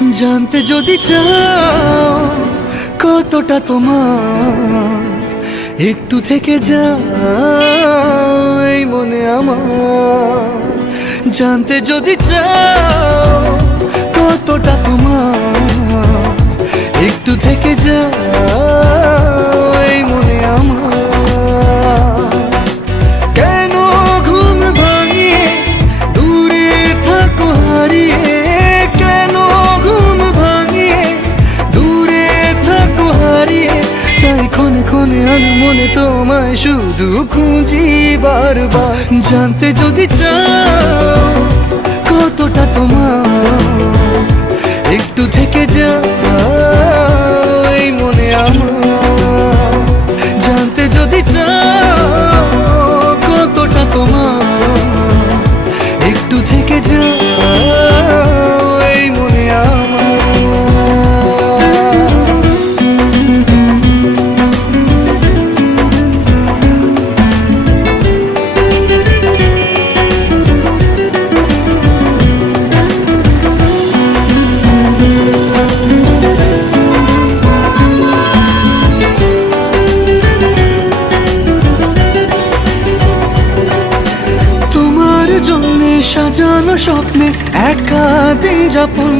জানতে যদি চাও কতটা তোমার, একটু থেকে যাও এই মনে আমার। জানতে যদি চাও কতটা তোমার, একটু থেকে যাও এই মনে আমার। কেন ঘুম ভাঙিয়ে দূরে থাকো হারিয়ে, কেন ঘুম ভাঙিয়ে দূরে থাকো হারিয়ে। তাই ক্ষণে ক্ষণে আমি মনে তোমায় শুধু খুঁজি বারবার। জানতে যদি চাও কতটা তোমার, একটু থেকে যাও এই মনে আমার। জানতে যদি চাও কতটা তোমার, একটু থেকে যাও এই মনে আমার। সাজানো স্বপ্নে একা দিন যাপন